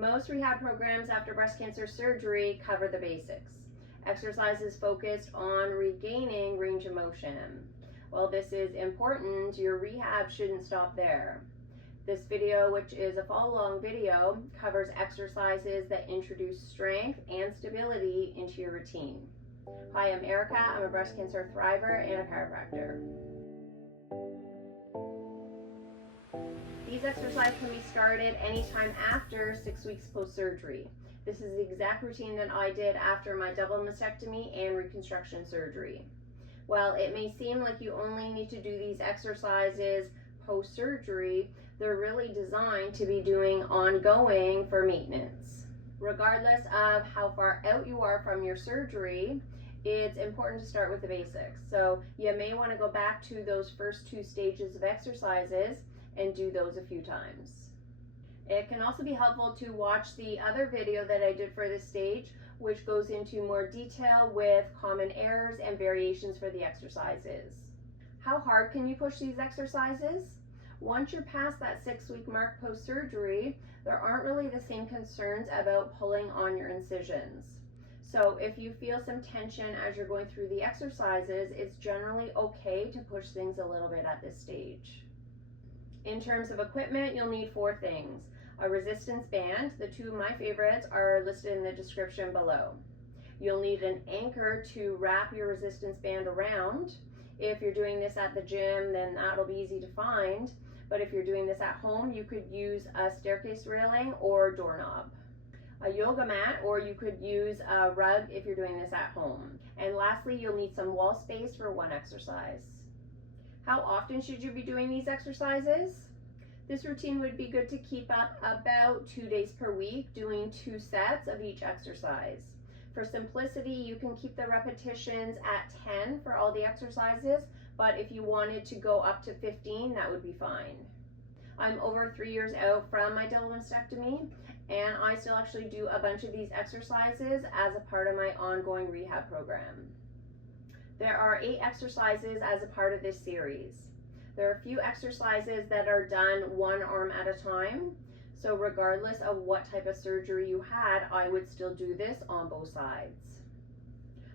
Most rehab programs after breast cancer surgery cover the basics. Exercises focused on regaining range of motion. While this is important, your rehab shouldn't stop there. This video, which is a follow-along video, covers exercises that introduce strength and stability into your routine. Hi, I'm Erica. I'm a breast cancer thriver and a chiropractor. These exercises can be started anytime after 6 weeks post-surgery. This is the exact routine that I did after my double mastectomy and reconstruction surgery. While it may seem like you only need to do these exercises post-surgery, they're really designed to be doing ongoing for maintenance. Regardless of how far out you are from your surgery, it's important to start with the basics. So you may want to go back to those first 2 stages of exercises and do those a few times. It can also be helpful to watch the other video that I did for this stage, which goes into more detail with common errors and variations for the exercises. How hard can you push these exercises? Once you're past that 6-week mark post-surgery, there aren't really the same concerns about pulling on your incisions. So if you feel some tension as you're going through the exercises, it's generally okay to push things a little bit at this stage. In terms of equipment, you'll need 4 things. A resistance band, the 2 of my favorites are listed in the description below. You'll need an anchor to wrap your resistance band around. If you're doing this at the gym, then that'll be easy to find. But if you're doing this at home, you could use a staircase railing or doorknob. A yoga mat, or you could use a rug if you're doing this at home. And lastly, you'll need some wall space for 1 exercise. How often should you be doing these exercises? This routine would be good to keep up about 2 days per week, doing 2 sets of each exercise. For simplicity, you can keep the repetitions at 10 for all the exercises, but if you wanted to go up to 15, that would be fine. I'm over 3 years out from my double mastectomy, and I still actually do a bunch of these exercises as a part of my ongoing rehab program. There are 8 exercises as a part of this series. There are a few exercises that are done 1 arm at a time. So regardless of what type of surgery you had, I would still do this on both sides.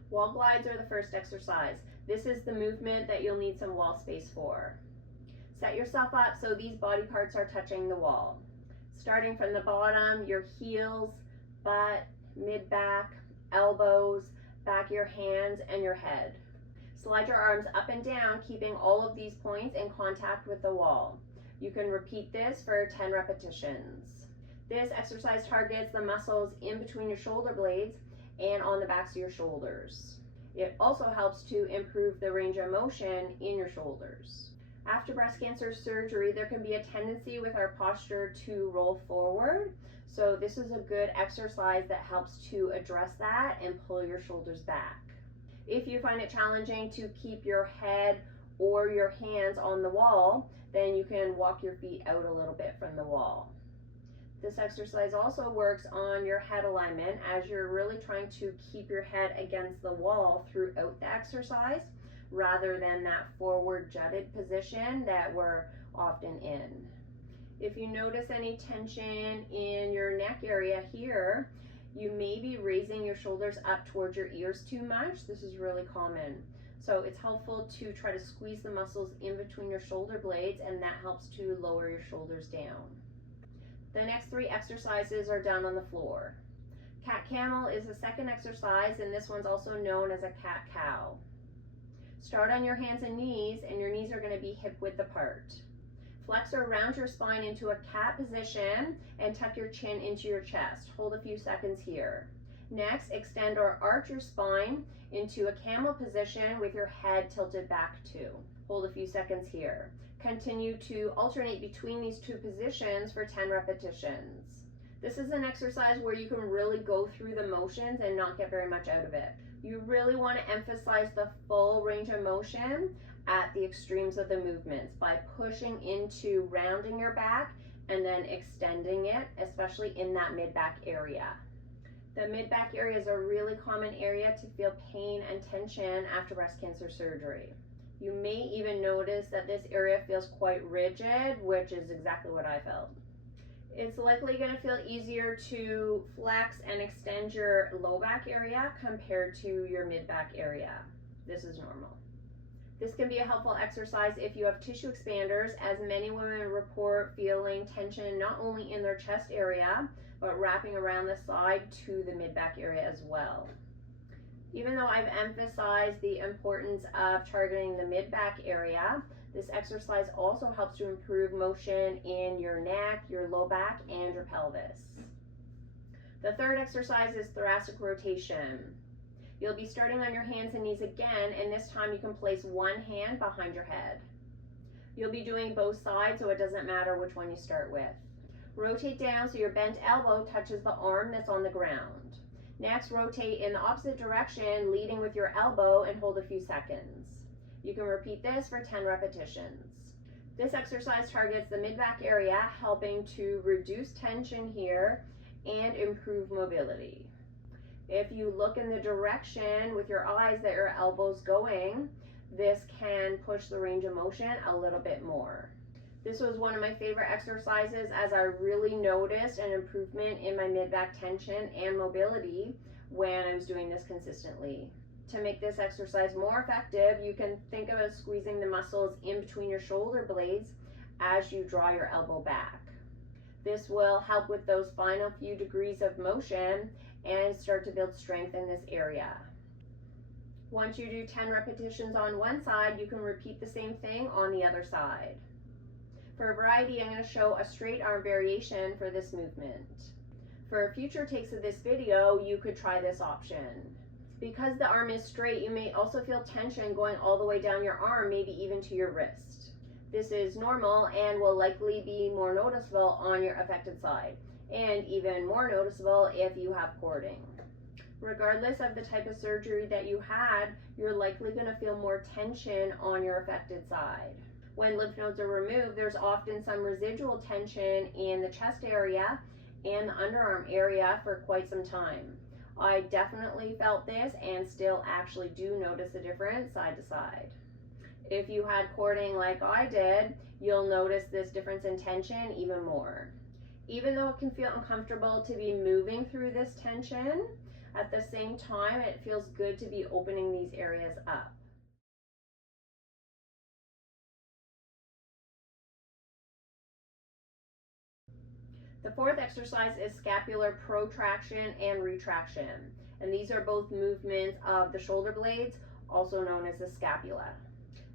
Wall glides are the first exercise. This is the movement that you'll need some wall space for. Set yourself up so these body parts are touching the wall. Starting from the bottom, your heels, butt, mid-back, elbows, back of your hands, and your head. Slide your arms up and down, keeping all of these points in contact with the wall. You can repeat this for 10 repetitions. This exercise targets the muscles in between your shoulder blades and on the backs of your shoulders. It also helps to improve the range of motion in your shoulders. After breast cancer surgery, there can be a tendency with our posture to roll forward. So this is a good exercise that helps to address that and pull your shoulders back. If you find it challenging to keep your head or your hands on the wall, then you can walk your feet out a little bit from the wall. This exercise also works on your head alignment as you're really trying to keep your head against the wall throughout the exercise rather than that forward jutted position that we're often in. If you notice any tension in your neck area here, you may be raising your shoulders up towards your ears too much. This is really common. So it's helpful to try to squeeze the muscles in between your shoulder blades, and that helps to lower your shoulders down. The next 3 exercises are done on the floor. Cat camel is the second exercise, and this one's also known as a cat cow. Start on your hands and knees, and your knees are going to be hip width apart. Flex or round your spine into a cat position and tuck your chin into your chest. Hold a few seconds here. Next, extend or arch your spine into a camel position with your head tilted back too. Hold a few seconds here. Continue to alternate between these 2 positions for 10 repetitions. This is an exercise where you can really go through the motions and not get very much out of it. You really want to emphasize the full range of motion at the extremes of the movements by pushing into rounding your back and then extending it, especially in that mid-back area. The mid-back area is a really common area to feel pain and tension after breast cancer surgery. You may even notice that this area feels quite rigid, which is exactly what I felt. It's likely going to feel easier to flex and extend your low back area compared to your mid back area. This is normal. This can be a helpful exercise if you have tissue expanders, as many women report feeling tension not only in their chest area, but wrapping around the side to the mid back area as well. Even though I've emphasized the importance of targeting the mid back area, this exercise also helps to improve motion in your neck, your low back, and your pelvis. The third exercise is thoracic rotation. You'll be starting on your hands and knees again, and this time you can place one hand behind your head. You'll be doing both sides, so it doesn't matter which one you start with. Rotate down so your bent elbow touches the arm that's on the ground. Next, rotate in the opposite direction, leading with your elbow, and hold a few seconds. You can repeat this for 10 repetitions. This exercise targets the mid-back area, helping to reduce tension here and improve mobility. If you look in the direction with your eyes that your elbow's going, this can push the range of motion a little bit more. This was one of my favorite exercises, as I really noticed an improvement in my mid-back tension and mobility when I was doing this consistently. To make this exercise more effective, you can think about squeezing the muscles in between your shoulder blades as you draw your elbow back. This will help with those final few degrees of motion and start to build strength in this area. Once you do 10 repetitions on one side, you can repeat the same thing on the other side. For a variety, I'm going to show a straight arm variation for this movement. For future takes of this video, you could try this option. Because the arm is straight, you may also feel tension going all the way down your arm, maybe even to your wrist. This is normal and will likely be more noticeable on your affected side, and even more noticeable if you have cording. Regardless of the type of surgery that you had, you're likely going to feel more tension on your affected side. When lymph nodes are removed, there's often some residual tension in the chest area and the underarm area for quite some time. I definitely felt this and still actually do notice a difference side to side. If you had cording like I did, you'll notice this difference in tension even more. Even though it can feel uncomfortable to be moving through this tension, at the same time, it feels good to be opening these areas up. The fourth exercise is scapular protraction and retraction, and these are both movements of the shoulder blades, also known as the scapula.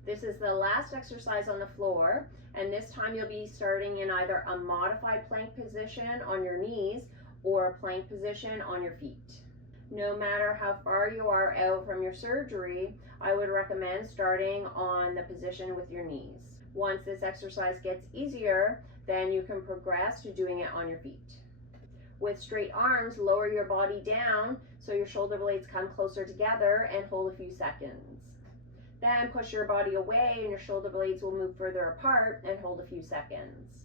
This is the last exercise on the floor, and this time you'll be starting in either a modified plank position on your knees or a plank position on your feet. No matter how far you are out from your surgery, I would recommend starting on the position with your knees. Once this exercise gets easier, then you can progress to doing it on your feet. With straight arms, lower your body down so your shoulder blades come closer together and hold a few seconds. Then push your body away and your shoulder blades will move further apart and hold a few seconds.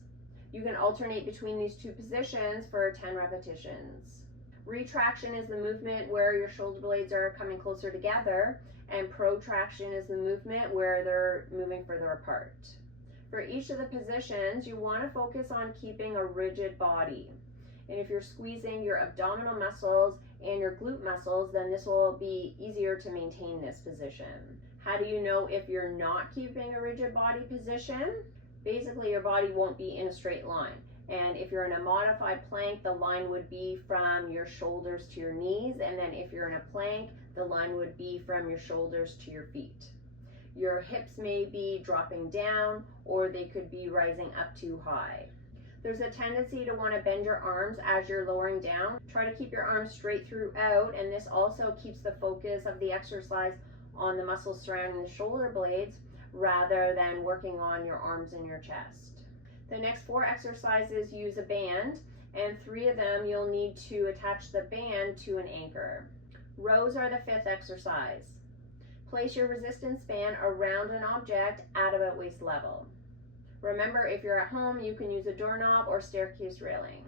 You can alternate between these two positions for 10 repetitions. Retraction is the movement where your shoulder blades are coming closer together, and protraction is the movement where they're moving further apart. For each of the positions, you want to focus on keeping a rigid body. And if you're squeezing your abdominal muscles and your glute muscles, then this will be easier to maintain this position. How do you know if you're not keeping a rigid body position? Basically, your body won't be in a straight line. And if you're in a modified plank, the line would be from your shoulders to your knees. And then if you're in a plank, the line would be from your shoulders to your feet. Your hips may be dropping down, or they could be rising up too high. There's a tendency to want to bend your arms as you're lowering down. Try to keep your arms straight throughout, and this also keeps the focus of the exercise on the muscles surrounding the shoulder blades rather than working on your arms and your chest. The next 4 exercises use a band, and 3 of them you'll need to attach the band to an anchor. Rows are the 5th exercise. Place your resistance band around an object at about waist level. Remember, if you're at home, you can use a doorknob or staircase railing.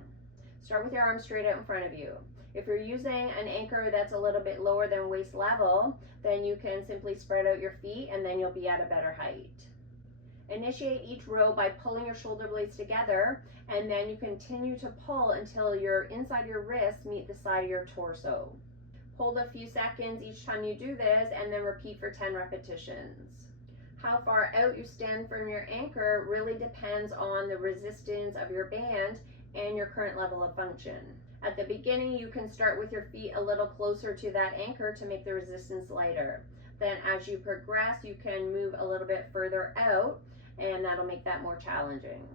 Start with your arms straight out in front of you. If you're using an anchor that's a little bit lower than waist level, then you can simply spread out your feet and then you'll be at a better height. Initiate each row by pulling your shoulder blades together, and then you continue to pull until your inside your wrists meet the side of your torso. Hold a few seconds each time you do this, and then repeat for 10 repetitions. How far out you stand from your anchor really depends on the resistance of your band and your current level of function. At the beginning, you can start with your feet a little closer to that anchor to make the resistance lighter. Then as you progress, you can move a little bit further out, and that'll make that more challenging.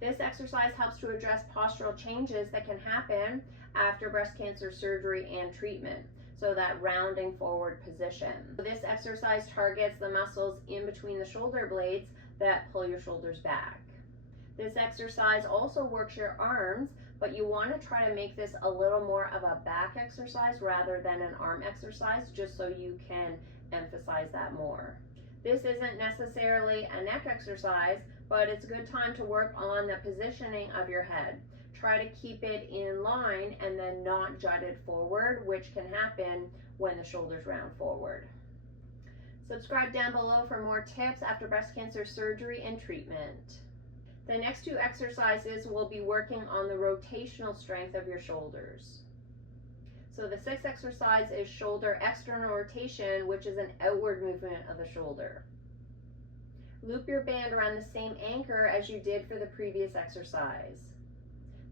This exercise helps to address postural changes that can happen after breast cancer surgery and treatment, so that rounding forward position. This exercise targets the muscles in between the shoulder blades that pull your shoulders back. This exercise also works your arms, but you want to try to make this a little more of a back exercise rather than an arm exercise, just so you can emphasize that more. This isn't necessarily a neck exercise, but it's a good time to work on the positioning of your head. Try to keep it in line and then not jutted forward, which can happen when the shoulders round forward. Subscribe down below for more tips after breast cancer surgery and treatment. The next two exercises will be working on the rotational strength of your shoulders. So the sixth exercise is shoulder external rotation, which is an outward movement of the shoulder. Loop your band around the same anchor as you did for the previous exercise.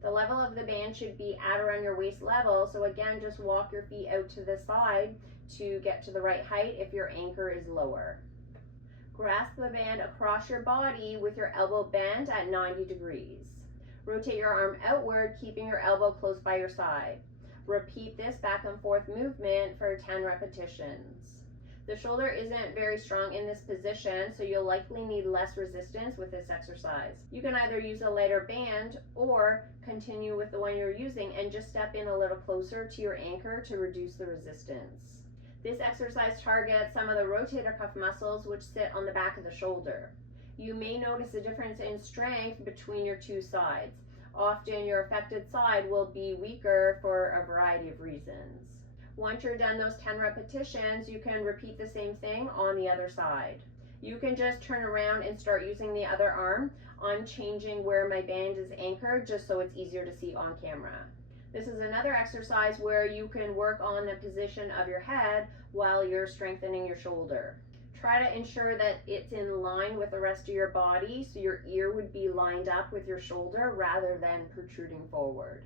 The level of the band should be at around your waist level, so again, just walk your feet out to the side to get to the right height if your anchor is lower. Grasp the band across your body with your elbow bent at 90 degrees. Rotate your arm outward, keeping your elbow close by your side. Repeat this back and forth movement for 10 repetitions. The shoulder isn't very strong in this position, so you'll likely need less resistance with this exercise. You can either use a lighter band or continue with the one you're using and just step in a little closer to your anchor to reduce the resistance. This exercise targets some of the rotator cuff muscles which sit on the back of the shoulder. You may notice a difference in strength between your two sides. Often your affected side will be weaker for a variety of reasons. Once you're done those 10 repetitions, you can repeat the same thing on the other side. You can just turn around and start using the other arm. I'm changing where my band is anchored just so it's easier to see on camera. This is another exercise where you can work on the position of your head while you're strengthening your shoulder. Try to ensure that it's in line with the rest of your body, so your ear would be lined up with your shoulder rather than protruding forward.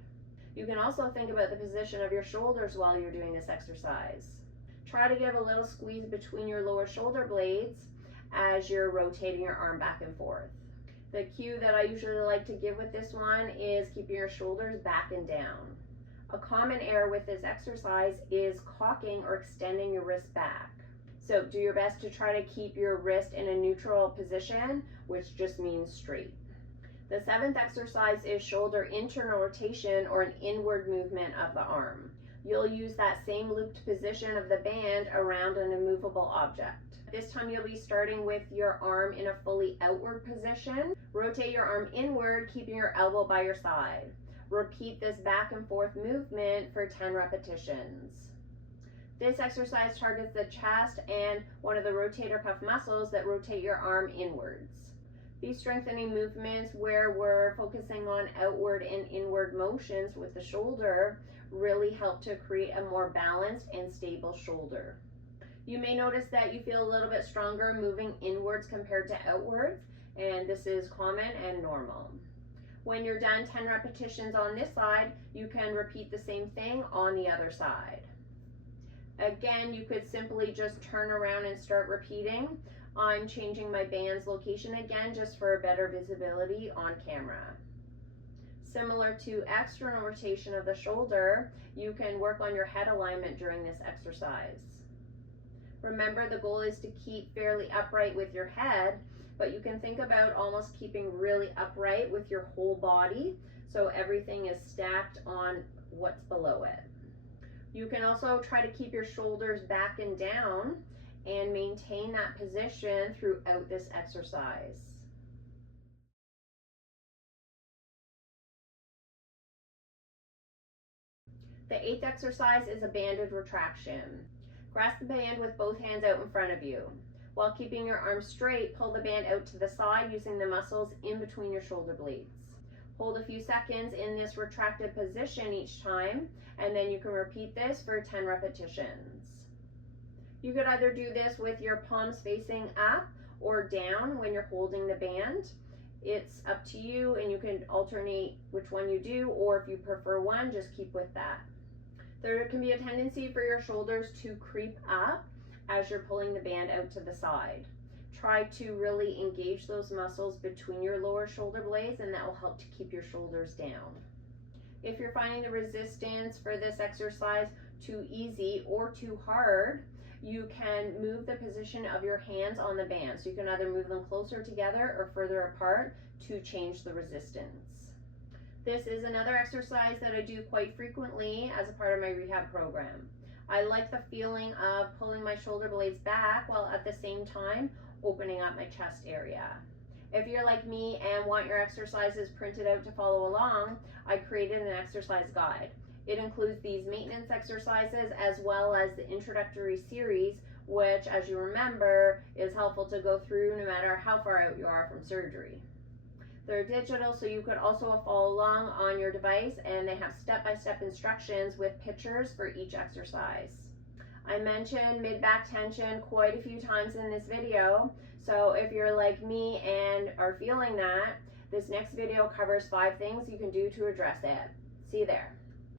You can also think about the position of your shoulders while you're doing this exercise. Try to give a little squeeze between your lower shoulder blades as you're rotating your arm back and forth. The cue that I usually like to give with this one is keeping your shoulders back and down. A common error with this exercise is cocking or extending your wrist back. So do your best to try to keep your wrist in a neutral position, which just means straight. The seventh exercise is shoulder internal rotation, or an inward movement of the arm. You'll use that same looped position of the band around an immovable object. This time you'll be starting with your arm in a fully outward position. Rotate your arm inward, keeping your elbow by your side. Repeat this back and forth movement for 10 repetitions. This exercise targets the chest and one of the rotator cuff muscles that rotate your arm inwards. These strengthening movements, where we're focusing on outward and inward motions with the shoulder, really help to create a more balanced and stable shoulder. You may notice that you feel a little bit stronger moving inwards compared to outwards, and this is common and normal. When you're done 10 repetitions on this side, you can repeat the same thing on the other side. Again, you could simply just turn around and start repeating. I'm changing my band's location again just for better visibility on camera. Similar to external rotation of the shoulder, you can work on your head alignment during this exercise. Remember, the goal is to keep fairly upright with your head, but you can think about almost keeping really upright with your whole body, so everything is stacked on what's below it. You can also try to keep your shoulders back and down and maintain that position throughout this exercise. The eighth exercise is a banded retraction. Grasp the band with both hands out in front of you. While keeping your arms straight, pull the band out to the side using the muscles in between your shoulder blades. Hold a few seconds in this retracted position each time, and then you can repeat this for 10 repetitions. You could either do this with your palms facing up or down when you're holding the band. It's up to you, and you can alternate which one you do, or if you prefer one, just keep with that. There can be a tendency for your shoulders to creep up as you're pulling the band out to the side. Try to really engage those muscles between your lower shoulder blades, and that will help to keep your shoulders down. If you're finding the resistance for this exercise too easy or too hard, you can move the position of your hands on the band. So you can either move them closer together or further apart to change the resistance. This is another exercise that I do quite frequently as a part of my rehab program. I like the feeling of pulling my shoulder blades back while at the same time opening up my chest area. If you're like me and want your exercises printed out to follow along, I created an exercise guide. It includes these maintenance exercises as well as the introductory series, which, as you remember, is helpful to go through no matter how far out you are from surgery. They're digital, so you could also follow along on your device, and they have step-by-step instructions with pictures for each exercise. I mentioned mid-back tension quite a few times in this video, so if you're like me and are feeling that, this next video covers 5 things you can do to address it. See you there.